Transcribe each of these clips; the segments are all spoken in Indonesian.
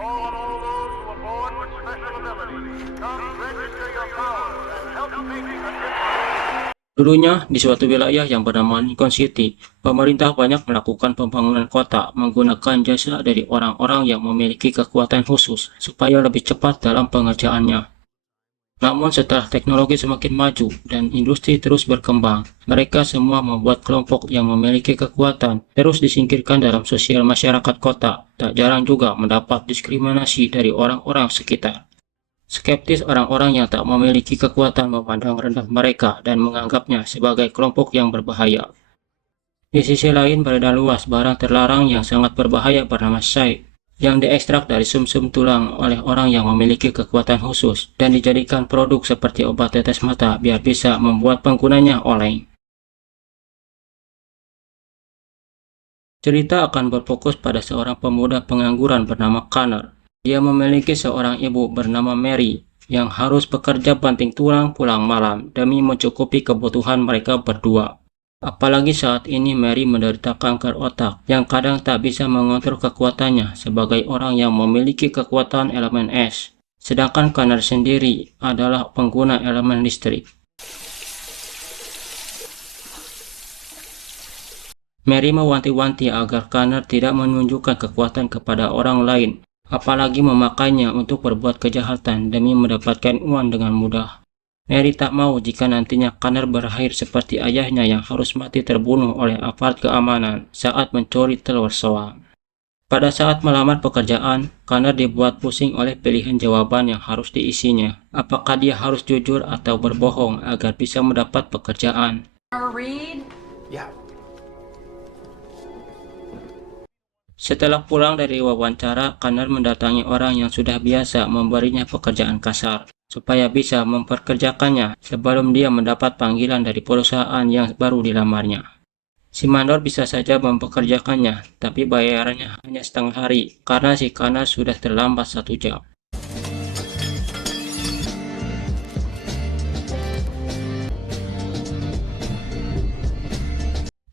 call on all those who are born with special abilities. Come register your powers and help making a difference. Dulunya, di suatu wilayah yang bernama Lincoln City, pemerintah banyak melakukan pembangunan kota menggunakan jasa dari orang-orang yang memiliki kekuatan khusus supaya lebih cepat dalam pengerjaannya. Namun setelah teknologi semakin maju dan industri terus berkembang, mereka semua membuat kelompok yang memiliki kekuatan terus disingkirkan dalam sosial masyarakat kota, tak jarang juga mendapat diskriminasi dari orang-orang sekitar. Skeptis orang-orang yang tak memiliki kekuatan memandang rendah mereka dan menganggapnya sebagai kelompok yang berbahaya. Di sisi lain, beredar luas barang terlarang yang sangat berbahaya bernama Psy, yang diekstrak dari sumsum tulang oleh orang yang memiliki kekuatan khusus dan dijadikan produk seperti obat tetes mata biar bisa membuat penggunanya oleng. Cerita akan berfokus pada seorang pemuda pengangguran bernama Connor. Dia memiliki seorang ibu bernama Mary yang harus bekerja banting tulang pulang malam demi mencukupi kebutuhan mereka berdua. Apalagi saat ini Mary menderita kanker otak yang kadang tak bisa mengontrol kekuatannya sebagai orang yang memiliki kekuatan elemen es. Sedangkan Connor sendiri adalah pengguna elemen listrik. Mary mewanti-wanti agar Connor tidak menunjukkan kekuatan kepada orang lain, apalagi memakainya untuk berbuat kejahatan demi mendapatkan uang dengan mudah. Mary tak mau jika nantinya Connor berakhir seperti ayahnya yang harus mati terbunuh oleh aparat keamanan saat mencuri telur soang. Pada saat melamar pekerjaan, Connor dibuat pusing oleh pilihan jawaban yang harus diisinya. Apakah dia harus jujur atau berbohong agar bisa mendapat pekerjaan? Setelah pulang dari wawancara, Connor mendatangi orang yang sudah biasa memberinya pekerjaan kasar, supaya bisa memperkerjakannya sebelum dia mendapat panggilan dari perusahaan yang baru dilamarnya. Si mandor bisa saja mempekerjakannya, tapi bayarannya hanya setengah hari, karena si Connor sudah terlambat 1 jam.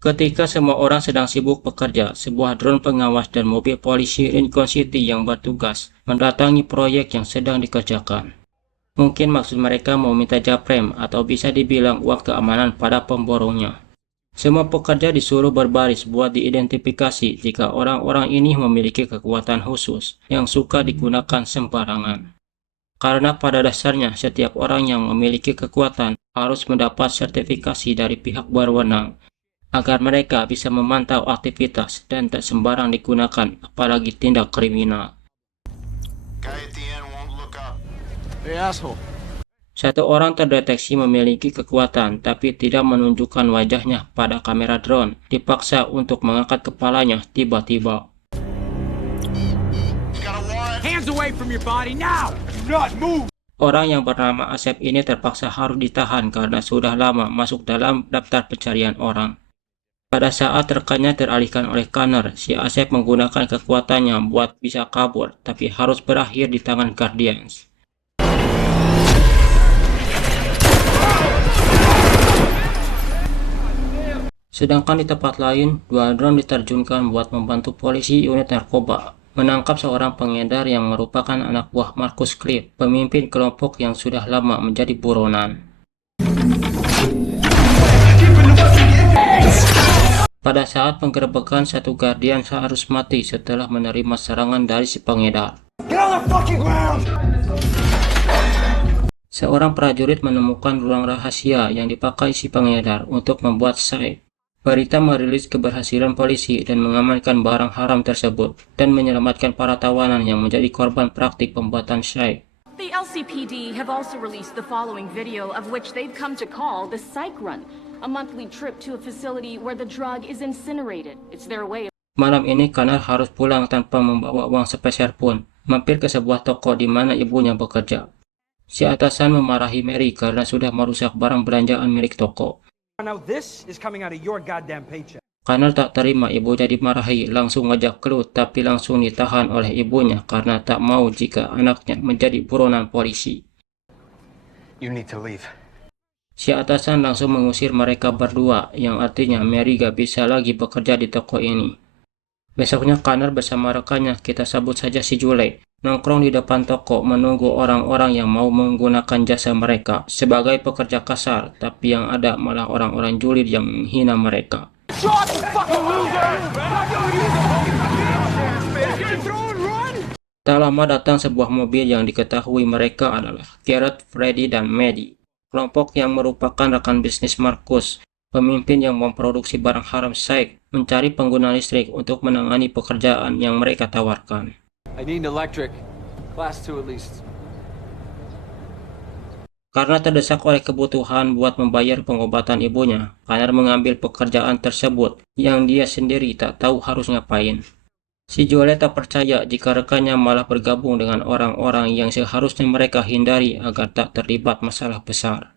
Ketika semua orang sedang sibuk bekerja, sebuah drone pengawas dan mobil polisi Lincoln City yang bertugas mendatangi proyek yang sedang dikerjakan. Mungkin maksud mereka mau minta japrem atau bisa dibilang uang keamanan pada pemborongnya. Semua pekerja disuruh berbaris buat diidentifikasi jika orang-orang ini memiliki kekuatan khusus yang suka digunakan sembarangan. Karena pada dasarnya setiap orang yang memiliki kekuatan harus mendapat sertifikasi dari pihak berwenang, agar mereka bisa memantau aktivitas dan tak sembarang digunakan, apalagi tindak kriminal. Satu orang terdeteksi memiliki kekuatan tapi tidak menunjukkan wajahnya pada kamera drone, dipaksa untuk mengangkat kepalanya tiba-tiba. Orang yang bernama Asep ini terpaksa harus ditahan karena sudah lama masuk dalam daftar pencarian orang. Pada saat rekannya teralihkan oleh Connor, si Asep menggunakan kekuatannya buat bisa kabur, tapi harus berakhir di tangan Guardians. Sedangkan di tempat lain, 2 drone diterjunkan buat membantu polisi unit narkoba menangkap seorang pengedar yang merupakan anak buah Marcus Cliff, pemimpin kelompok yang sudah lama menjadi buronan. Pada saat penggerebekan, satu Guardian harus mati setelah menerima serangan dari si pengedar. Seorang prajurit menemukan ruang rahasia yang dipakai si pengedar untuk membuat Psy. Berita merilis keberhasilan polisi dan mengamankan barang haram tersebut dan menyelamatkan para tawanan yang menjadi korban praktik pembuatan Psy. The LCPD have also released the following video of which they've come to call the Psych Run, a monthly trip to a facility where the drug is incinerated. It's their way of... Malam ini Connor harus pulang tanpa membawa uang sepeser pun, mampir ke sebuah toko di mana ibunya bekerja. Si atasan memarahi Mary karena sudah merusak barang belanjaan milik toko. Connor tak terima ibunya dimarahi, langsung ngajak keluar tapi langsung ditahan oleh ibunya karena tak mau jika anaknya menjadi buronan polisi. Si atasan langsung mengusir mereka berdua, yang artinya Mary gak bisa lagi bekerja di toko ini. Besoknya Connor bersama rekannya, kita sebut saja si Julie, nongkrong di depan toko menunggu orang-orang yang mau menggunakan jasa mereka sebagai pekerja kasar, tapi yang ada malah orang-orang julid yang menghina mereka. Tak lama datang sebuah mobil yang diketahui mereka adalah Garrett, Freddy, dan Maddie, kelompok yang merupakan rekan bisnis Marcus, pemimpin yang memproduksi barang haram Syke, mencari pengguna listrik untuk menangani pekerjaan yang mereka tawarkan. I need an electric. Class 2 at least. Karena terdesak oleh kebutuhan buat membayar pengobatan ibunya, Connor mengambil pekerjaan tersebut yang dia sendiri tak tahu harus ngapain. Si Joel tak percaya jika rekannya malah bergabung dengan orang-orang yang seharusnya mereka hindari agar tak terlibat masalah besar.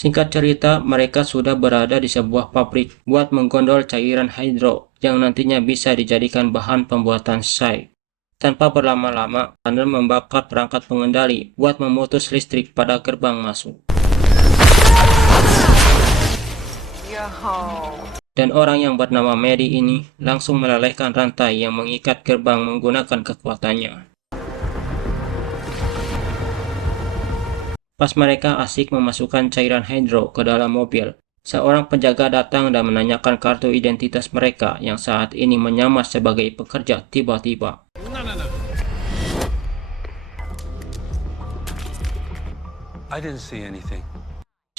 Singkat cerita, mereka sudah berada di sebuah pabrik buat menggondol cairan hidro yang nantinya bisa dijadikan bahan pembuatan Syke. Tanpa berlama-lama, Connor membakar perangkat pengendali buat memutus listrik pada gerbang masuk. Dan orang yang bernama Maddie ini langsung melelehkan rantai yang mengikat gerbang menggunakan kekuatannya. Pas mereka asik memasukkan cairan hidro ke dalam mobil, seorang penjaga datang dan menanyakan kartu identitas mereka yang saat ini menyamar sebagai pekerja tiba-tiba. I didn't see anything.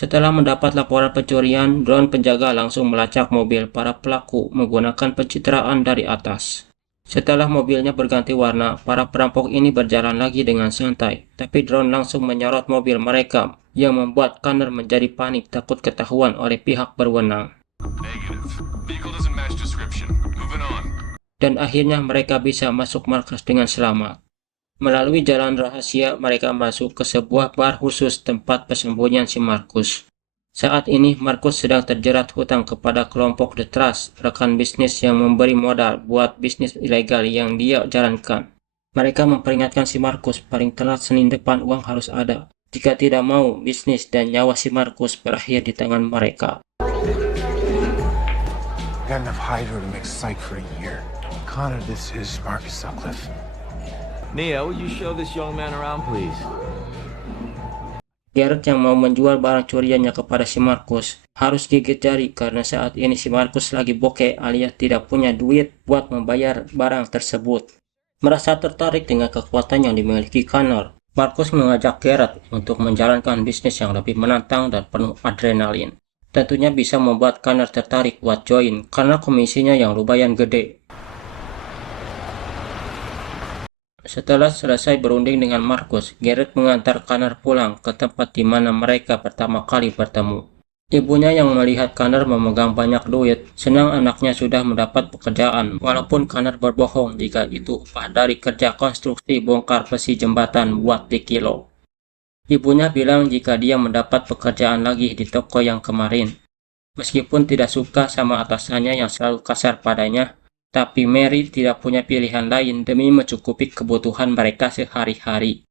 Setelah mendapat laporan pencurian, drone penjaga langsung melacak mobil para pelaku menggunakan pencitraan dari atas. Setelah mobilnya berganti warna, para perampok ini berjalan lagi dengan santai, tapi drone langsung menyorot mobil mereka yang membuat Connor menjadi panik takut ketahuan oleh pihak berwenang. Dan akhirnya mereka bisa masuk markas dengan selamat. Melalui jalan rahasia, mereka masuk ke sebuah bar khusus tempat persembunyian si Marcus. Saat ini, Marcus sedang terjerat hutang kepada kelompok The Trust, rekan bisnis yang memberi modal buat bisnis ilegal yang dia jalankan. Mereka memperingatkan si Marcus paling telat Senin depan uang harus ada. Jika tidak mau, bisnis dan nyawa si Marcus berakhir di tangan mereka. Got enough hydro to make Syke for a year. Connor, this is Marcus Sutcliffe. Nia, will you show this young man around, please? Garrett yang mau menjual barang curiannya kepada si Marcus harus gigit jari karena saat ini si Marcus lagi bokeh alias tidak punya duit buat membayar barang tersebut. Merasa tertarik dengan kekuatan yang dimiliki Connor, Marcus mengajak Garrett untuk menjalankan bisnis yang lebih menantang dan penuh adrenalin. Tentunya bisa membuat Connor tertarik buat join karena komisinya yang lumayan gede. Setelah selesai berunding dengan Marcus, Garrett mengantar Connor pulang ke tempat di mana mereka pertama kali bertemu. Ibunya yang melihat Connor memegang banyak duit, senang anaknya sudah mendapat pekerjaan, walaupun Connor berbohong jika itu upah dari kerja konstruksi bongkar besi jembatan buat di kilo. Ibunya bilang jika dia mendapat pekerjaan lagi di toko yang kemarin. Meskipun tidak suka sama atasannya yang selalu kasar padanya, tapi Mary tidak punya pilihan lain demi mencukupi kebutuhan mereka sehari-hari.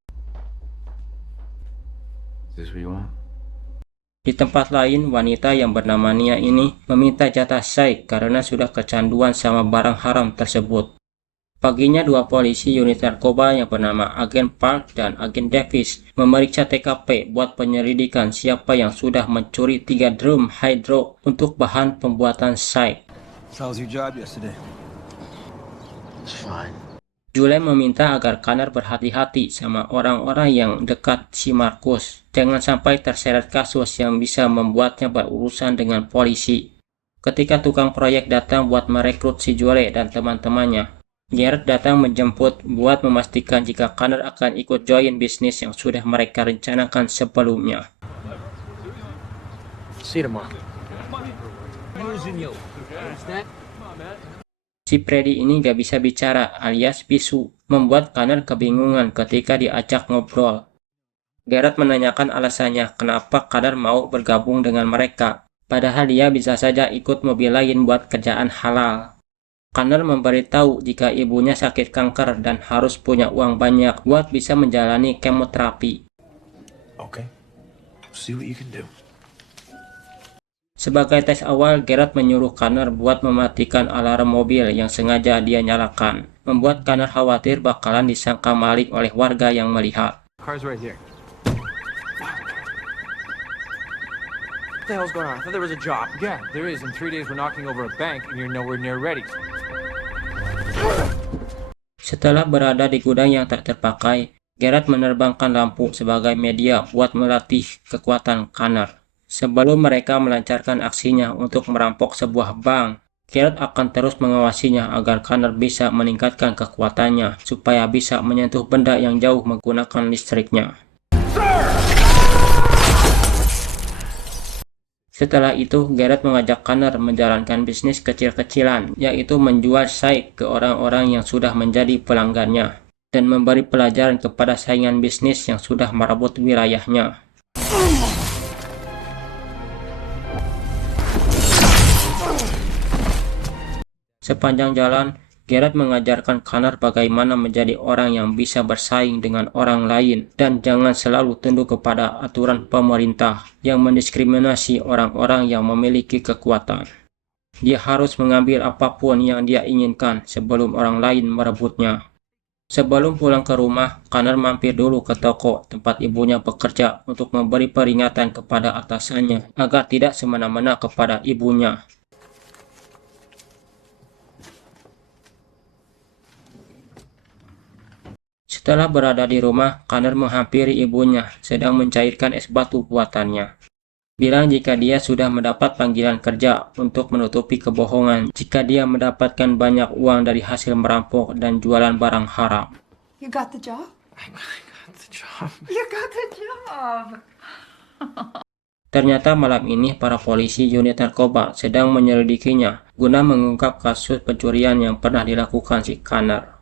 Di tempat lain, wanita yang bernama Nia ini meminta jatah Syke karena sudah kecanduan sama barang haram tersebut. Paginya dua polisi unit narkoba yang bernama Agen Park dan Agen Davis memeriksa TKP buat penyelidikan siapa yang sudah mencuri 3 drum hydro untuk bahan pembuatan Syke. How was your job yesterday? Julian meminta agar Connor berhati-hati sama orang-orang yang dekat si Marcus. Jangan sampai terseret kasus yang bisa membuatnya berurusan dengan polisi. Ketika tukang proyek datang buat merekrut si Julian dan teman-temannya, Garrett datang menjemput buat memastikan jika Connor akan ikut join bisnis yang sudah mereka rencanakan sebelumnya. See you tomorrow. Si Freddy ini gak bisa bicara alias bisu, membuat Connor kebingungan ketika diajak ngobrol. Garrett menanyakan alasannya kenapa Connor mau bergabung dengan mereka, padahal dia bisa saja ikut mobil lain buat kerjaan halal. Connor memberitahu jika ibunya sakit kanker dan harus punya uang banyak buat bisa menjalani kemoterapi. Okay. See what you can do. Sebagai tes awal, Garrett menyuruh Connor buat mematikan alarm mobil yang sengaja dia nyalakan, membuat Connor khawatir bakalan disangka maling oleh warga yang melihat. Car's right here. What the hell's going on? I thought there was a job. Yeah, there is. In 3 days we're knocking over a bank and you're nowhere near ready. Setelah berada di gudang yang tak terpakai, Garrett menerbangkan lampu sebagai media buat melatih kekuatan Connor. Sebelum mereka melancarkan aksinya untuk merampok sebuah bank, Garrett akan terus mengawasinya agar Connor bisa meningkatkan kekuatannya supaya bisa menyentuh benda yang jauh menggunakan listriknya. Setelah itu, Garrett mengajak Connor menjalankan bisnis kecil-kecilan, yaitu menjual Psych ke orang-orang yang sudah menjadi pelanggannya, dan memberi pelajaran kepada saingan bisnis yang sudah merebut wilayahnya. Sepanjang jalan, Garrett mengajarkan Connor bagaimana menjadi orang yang bisa bersaing dengan orang lain dan jangan selalu tunduk kepada aturan pemerintah yang mendiskriminasi orang-orang yang memiliki kekuatan. Dia harus mengambil apapun yang dia inginkan sebelum orang lain merebutnya. Sebelum pulang ke rumah, Connor mampir dulu ke toko tempat ibunya bekerja untuk memberi peringatan kepada atasannya agar tidak semena-mena kepada ibunya. Setelah berada di rumah, Connor menghampiri ibunya sedang mencairkan es batu buatannya. Bilang jika dia sudah mendapat panggilan kerja untuk menutupi kebohongan jika dia mendapatkan banyak uang dari hasil merampok dan jualan barang haram. You got the job? I got the job. You got the job! Ternyata malam ini para polisi unit narkoba sedang menyelidikinya guna mengungkap kasus pencurian yang pernah dilakukan si Connor.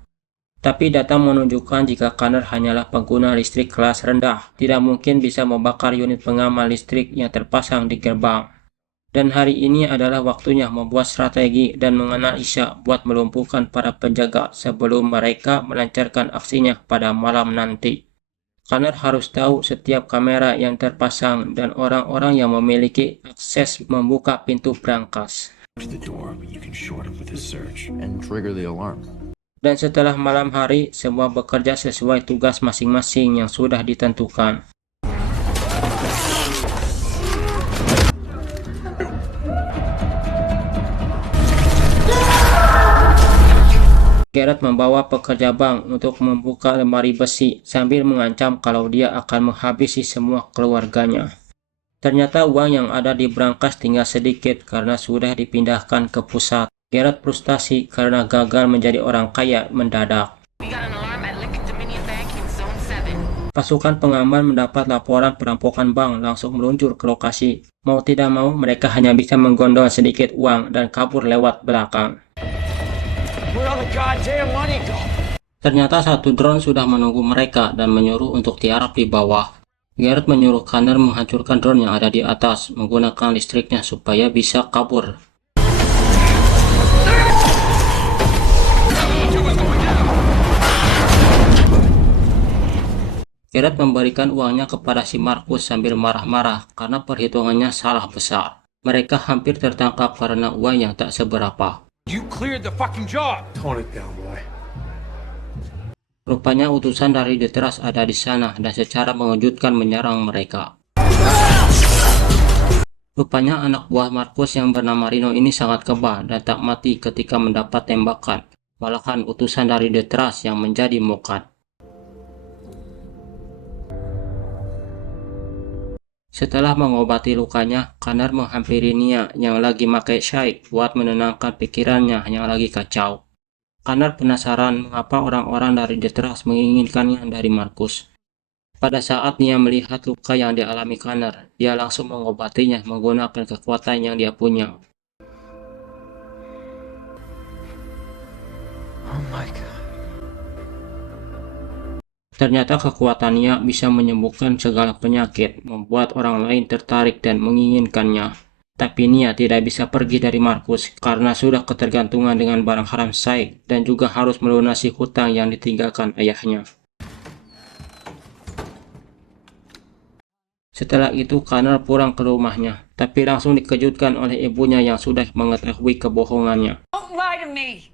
Tapi data menunjukkan jika Connor hanyalah pengguna listrik kelas rendah, tidak mungkin bisa membakar unit pengaman listrik yang terpasang di gerbang. Dan hari ini adalah waktunya membuat strategi dan menganalisa buat melumpuhkan para penjaga sebelum mereka melancarkan aksinya pada malam nanti. Connor harus tahu setiap kamera yang terpasang dan orang-orang yang memiliki akses membuka pintu brankas. The door, but you can short it with a search and trigger the alarm. Dan setelah malam hari, semua bekerja sesuai tugas masing-masing yang sudah ditentukan. Garrett membawa pekerja bank untuk membuka lemari besi sambil mengancam kalau dia akan menghabisi semua keluarganya. Ternyata uang yang ada di brankas tinggal sedikit karena sudah dipindahkan ke pusat. Garrett frustasi karena gagal menjadi orang kaya mendadak. Pasukan pengaman mendapat laporan perampokan bank langsung meluncur ke lokasi. Mau tidak mau, mereka hanya bisa menggondol sedikit uang dan kabur lewat belakang. Ternyata satu drone sudah menunggu mereka dan menyuruh untuk tiarap di bawah. Garrett menyuruh Connor menghancurkan drone yang ada di atas menggunakan listriknya supaya bisa kabur. Garrett memberikan uangnya kepada si Marcus sambil marah-marah karena perhitungannya salah besar. Mereka hampir tertangkap karena uang yang tak seberapa. You cleared the fucking job. Tone it down, boy. Rupanya utusan dari The Trust ada di sana dan secara mengejutkan menyerang mereka. Rupanya anak buah Marcus yang bernama Rino ini sangat kebal dan tak mati ketika mendapat tembakan. Malahan utusan dari The Trust yang menjadi mokat. Setelah mengobati lukanya, Connor menghampiri Nia yang lagi pakai Psych buat menenangkan pikirannya yang lagi kacau. Connor penasaran mengapa orang-orang dari The Trust menginginkannya dari Marcus. Pada saat Nia melihat luka yang dialami Connor, dia langsung mengobatinya menggunakan kekuatan yang dia punya. Oh my god. Ternyata kekuatannya bisa menyembuhkan segala penyakit, membuat orang lain tertarik dan menginginkannya. Tapi Nia tidak bisa pergi dari Marcus karena sudah ketergantungan dengan barang haram Psych dan juga harus melunasi hutang yang ditinggalkan ayahnya. Setelah itu Connor pulang ke rumahnya, tapi langsung dikejutkan oleh ibunya yang sudah mengetahui kebohongannya. Don't lie to me.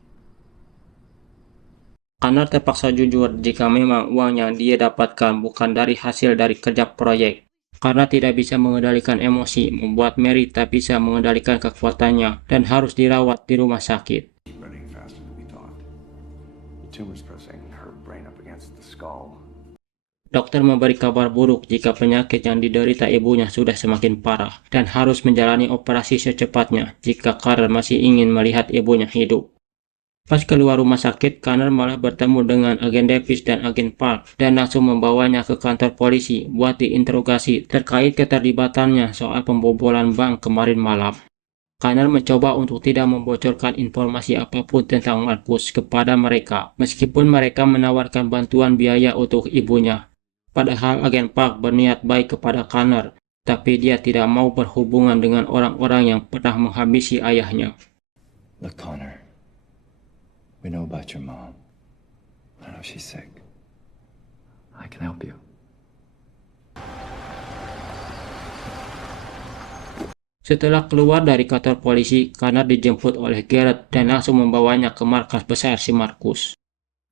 Connor terpaksa jujur jika memang uang yang dia dapatkan bukan dari hasil dari kerja proyek. Karena tidak bisa mengendalikan emosi, membuat Mary tak bisa mengendalikan kekuatannya dan harus dirawat di rumah sakit. Spreading faster than we thought. The tumor's pressing her brain up against the skull. Dokter memberi kabar buruk jika penyakit yang diderita ibunya sudah semakin parah dan harus menjalani operasi secepatnya jika Connor masih ingin melihat ibunya hidup. Pas keluar rumah sakit, Connor malah bertemu dengan agen Davis dan agen Park dan langsung membawanya ke kantor polisi buat diinterogasi terkait keterlibatannya soal pembobolan bank kemarin malam. Connor mencoba untuk tidak membocorkan informasi apapun tentang Marcus kepada mereka, meskipun mereka menawarkan bantuan biaya untuk ibunya. Padahal agen Park berniat baik kepada Connor, tapi dia tidak mau berhubungan dengan orang-orang yang pernah menghabisi ayahnya. Look, Connor. We know about your mom. I know she's sick. I can help you. Setelah keluar dari kantor polisi, Connor dijemput oleh Garrett dan langsung membawanya ke markas besar si Marcus.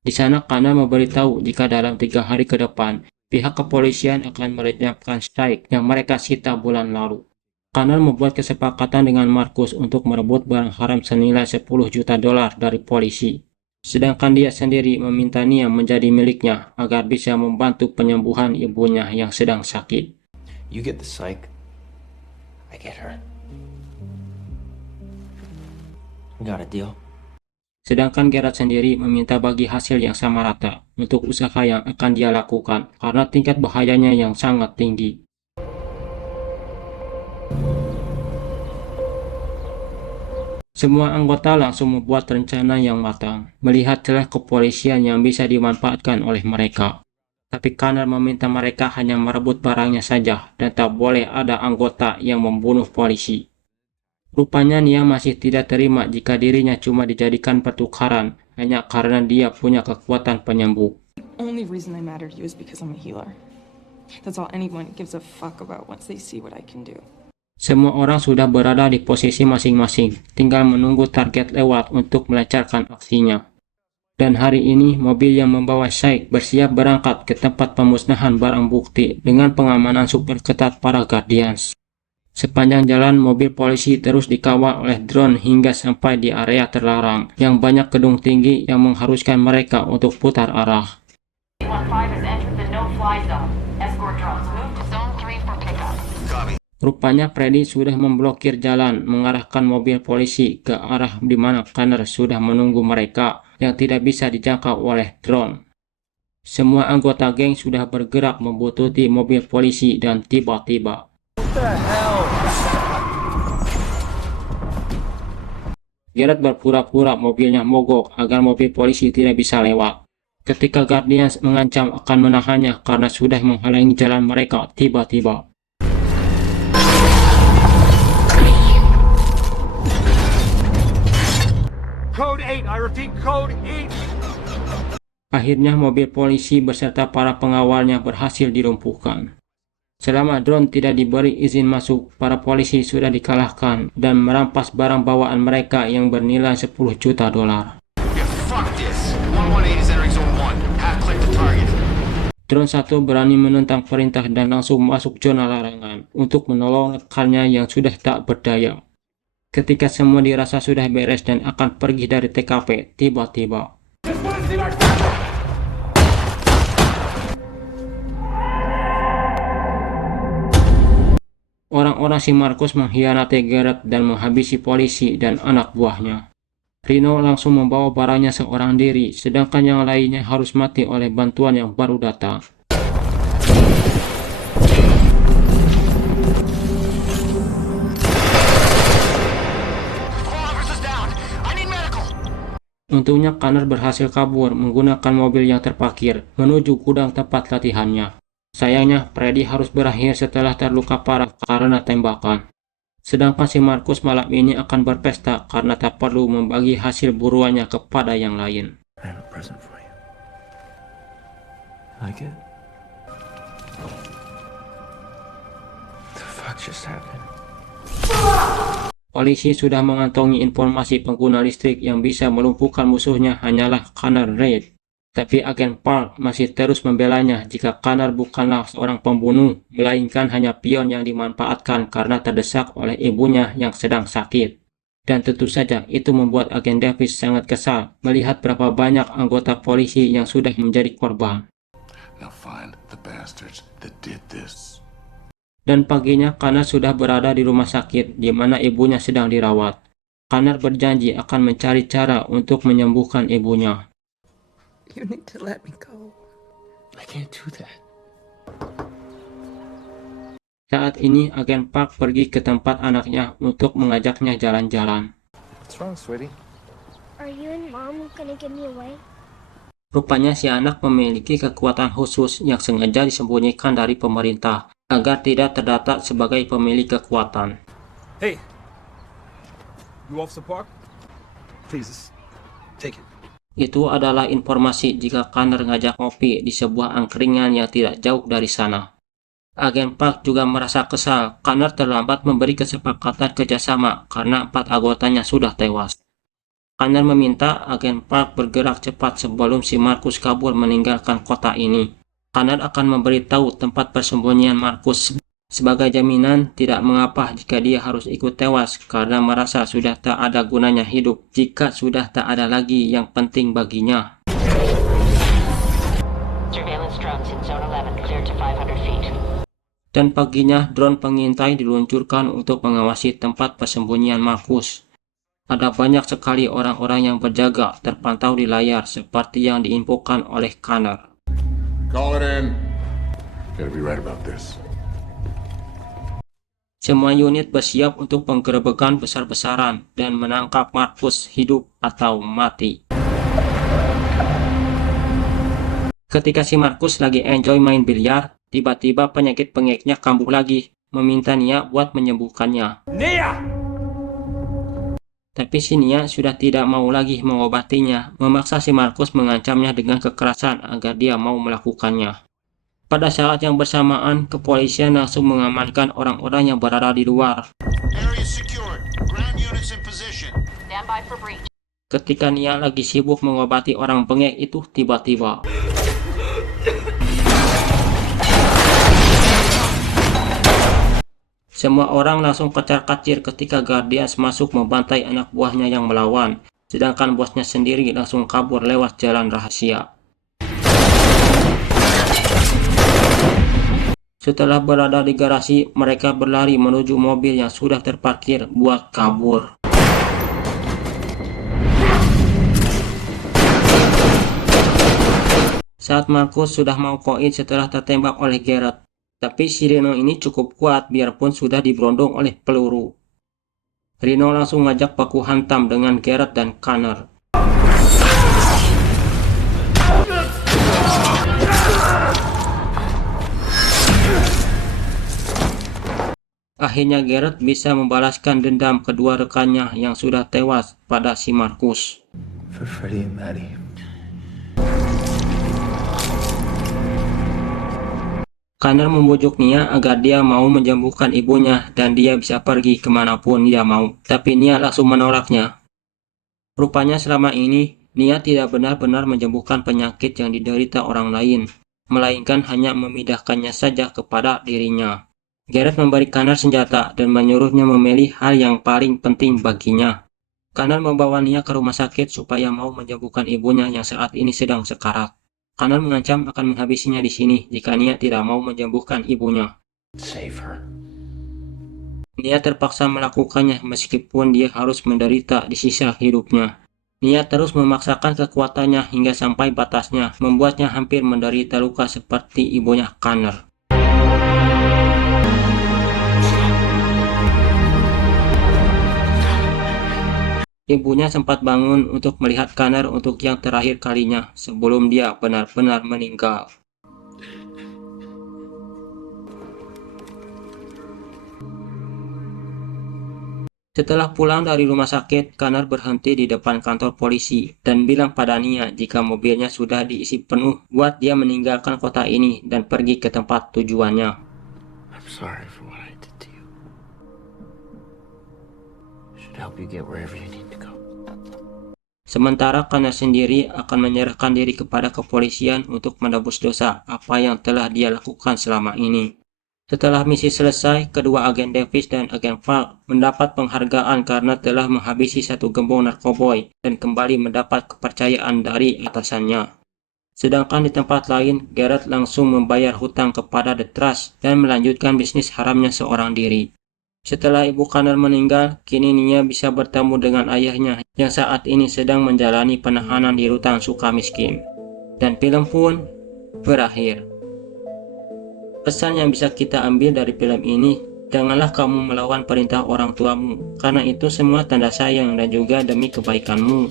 Di sana Connor memberitahu jika dalam 3 hari ke depan, pihak kepolisian akan melenyapkan Syke yang mereka sita bulan lalu. Connor membuat kesepakatan dengan Marcus untuk merebut barang haram senilai $10 juta dari polisi. Sedangkan dia sendiri meminta Nia menjadi miliknya agar bisa membantu penyembuhan ibunya yang sedang sakit. You get the psych, I get her. We got a deal? Sedangkan Gerard sendiri meminta bagi hasil yang sama rata untuk usaha yang akan dia lakukan karena tingkat bahayanya yang sangat tinggi. Semua anggota langsung membuat rencana yang matang, melihat celah kepolisian yang bisa dimanfaatkan oleh mereka. Tapi Connor meminta mereka hanya merebut barangnya saja dan tak boleh ada anggota yang membunuh polisi. Rupanya Nia masih tidak terima jika dirinya cuma dijadikan pertukaran hanya karena dia punya kekuatan penyembuh. The only reason I matter to you is because I'm a healer. That's all anyone gives a fuck about once they see what I can do. Semua orang sudah berada di posisi masing-masing, tinggal menunggu target lewat untuk melancarkan aksinya. Dan hari ini, mobil yang membawa Syke bersiap berangkat ke tempat pemusnahan barang bukti dengan pengamanan super ketat para Guardians. Sepanjang jalan, mobil polisi terus dikawal oleh drone hingga sampai di area terlarang, yang banyak gedung tinggi yang mengharuskan mereka untuk putar arah. 15 has entered the no-fly zone. Escort drones move to zone 3 for pickup. Rupanya Freddy sudah memblokir jalan mengarahkan mobil polisi ke arah di mana Connor sudah menunggu mereka yang tidak bisa dijangkau oleh drone. Semua anggota geng sudah bergerak membuntuti mobil polisi dan tiba-tiba Garrett berpura-pura mobilnya mogok agar mobil polisi tidak bisa lewat. Ketika Guardians mengancam akan menahannya karena sudah menghalangi jalan mereka, tiba-tiba Code 8, I repeat, code 8. akhirnya mobil polisi beserta para pengawalnya berhasil dilumpuhkan. Selama drone tidak diberi izin masuk, para polisi sudah dikalahkan dan merampas barang bawaan mereka yang bernilai $10 juta. Yeah, fuck this. 118 is entering zone 1. Half click the target. Drone 1 berani menentang perintah dan langsung masuk zona larangan untuk menolong rekannya yang sudah tak berdaya. Ketika semua dirasa sudah beres dan akan pergi dari TKP, tiba-tiba orang-orang si Marcus mengkhianati Garrett dan menghabisi polisi dan anak buahnya. Rino langsung membawa barangnya seorang diri, sedangkan yang lainnya harus mati oleh bantuan yang baru datang. Untungnya Connor berhasil kabur menggunakan mobil yang terparkir menuju gudang tempat latihannya. Sayangnya, Freddy harus berakhir setelah terluka parah karena tembakan. Sedangkan si Marcus malam ini akan berpesta karena tak perlu membagi hasil buruannya kepada yang lain. I have a present for you. Like it? just happened? Polisi sudah mengantongi informasi pengguna listrik yang bisa melumpuhkan musuhnya hanyalah Connor Reed. Tapi agen Park masih terus membelanya jika Connor bukanlah seorang pembunuh, melainkan hanya pion yang dimanfaatkan karena terdesak oleh ibunya yang sedang sakit. Dan tentu saja itu membuat agen Davis sangat kesal melihat berapa banyak anggota polisi yang sudah menjadi korban. Now find the bastards that did this. Dan paginya Connor sudah berada di rumah sakit di mana ibunya sedang dirawat. Connor berjanji akan mencari cara untuk menyembuhkan ibunya. You need to let me go. I can't do that. Saat ini agen Park pergi ke tempat anaknya untuk mengajaknya jalan-jalan. What's wrong, sweetie? Are you and Mom gonna give me away? Rupanya si anak memiliki kekuatan khusus yang sengaja disembunyikan dari pemerintah agar tidak terdata sebagai pemilik kekuatan. Hey, you Officer Park? Please, take it. Itu adalah informasi jika Connor ngajak ngopi di sebuah angkringan yang tidak jauh dari sana. Agen Park juga merasa kesal Connor terlambat memberi kesepakatan kerjasama karena 4 anggotanya sudah tewas. Connor meminta agen Park bergerak cepat sebelum si Marcus kabur meninggalkan kota ini. Connor akan memberitahu tempat persembunyian Marcus. Sebagai jaminan, tidak mengapa jika dia harus ikut tewas karena merasa sudah tak ada gunanya hidup jika sudah tak ada lagi yang penting baginya. Surveillance drones in zone 11 cleared to 500 feet. Dan paginya, drone pengintai diluncurkan untuk mengawasi tempat persembunyian Marcus. Ada banyak sekali orang-orang yang berjaga terpantau di layar seperti yang diinfokan oleh Connor. Call it in. Gotta be right about this. Semua unit bersiap untuk penggerebekan besar-besaran dan menangkap Marcus hidup atau mati. Ketika si Marcus lagi enjoy main biliar, tiba-tiba penyakit pengeknya kambuh lagi, meminta Nia buat menyembuhkannya. Nia! Tapi si Nia sudah tidak mau lagi mengobatinya, memaksa si Marcus mengancamnya dengan kekerasan agar dia mau melakukannya. Pada saat yang bersamaan, kepolisian langsung mengamankan orang-orang yang berada di luar. Area secured. Ground units in position. Stand by for breach. Ketika Nia lagi sibuk mengobati orang bengek itu, tiba-tiba semua orang langsung kacar-kacir ketika Guardians masuk membantai anak buahnya yang melawan, sedangkan bosnya sendiri langsung kabur lewat jalan rahasia. Setelah berada di garasi, mereka berlari menuju mobil yang sudah terparkir buat kabur. Saat Marcus sudah mau koin setelah tertembak oleh Garrett, tapi si Reno ini cukup kuat biarpun sudah diberondong oleh peluru. Reno langsung ngajak baku hantam dengan Garrett dan Connor. Akhirnya Garrett bisa membalaskan dendam kedua rekannya yang sudah tewas pada si Marcus. For Freddie and Maddie. Connor membujuk Nia agar dia mau menyembuhkan ibunya dan dia bisa pergi kemanapun dia mau. Tapi Nia langsung menolaknya. Rupanya selama ini, Nia tidak benar-benar menyembuhkan penyakit yang diderita orang lain, melainkan hanya memindahkannya saja kepada dirinya. Garrett memberi Connor senjata dan menyuruhnya memilih hal yang paling penting baginya. Connor membawa Nia ke rumah sakit supaya mau menyembuhkan ibunya yang saat ini sedang sekarat. Connor mengancam akan menghabisinya di sini jika Nia tidak mau menyembuhkan ibunya. Save her. Nia terpaksa melakukannya meskipun dia harus menderita di sisa hidupnya. Nia terus memaksakan kekuatannya hingga sampai batasnya, membuatnya hampir menderita luka seperti ibunya Connor. Ibunya sempat bangun untuk melihat Connor untuk yang terakhir kalinya sebelum dia benar-benar meninggal. Setelah pulang dari rumah sakit, Connor berhenti di depan kantor polisi dan bilang pada Nia jika mobilnya sudah diisi penuh buat dia meninggalkan kota ini dan pergi ke tempat tujuannya. I'm sorry for what I did to you. should help you get wherever you need to go. Sementara Connor sendiri akan menyerahkan diri kepada kepolisian untuk menebus dosa apa yang telah dia lakukan selama ini. Setelah misi selesai, kedua agen Davis dan agen Falk mendapat penghargaan karena telah menghabisi satu gembong narkoboy dan kembali mendapat kepercayaan dari atasannya. Sedangkan di tempat lain, Garrett langsung membayar hutang kepada The Trust dan melanjutkan bisnis haramnya seorang diri. Setelah ibu Connor meninggal, kini Nia bisa bertemu dengan ayahnya yang saat ini sedang menjalani penahanan di rutan Sukamiskin. Dan film pun berakhir. Pesan yang bisa kita ambil dari film ini, janganlah kamu melawan perintah orang tuamu, karena itu semua tanda sayang dan juga demi kebaikanmu.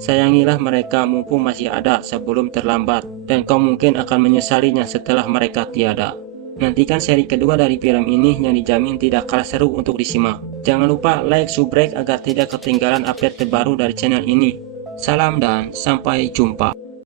Sayangilah mereka mumpung masih ada sebelum terlambat, dan kau mungkin akan menyesalinya setelah mereka tiada. Nantikan seri kedua dari film ini yang dijamin tidak kalah seru untuk disimak. Jangan lupa like, subrek agar tidak ketinggalan update terbaru dari channel ini. Salam dan sampai jumpa.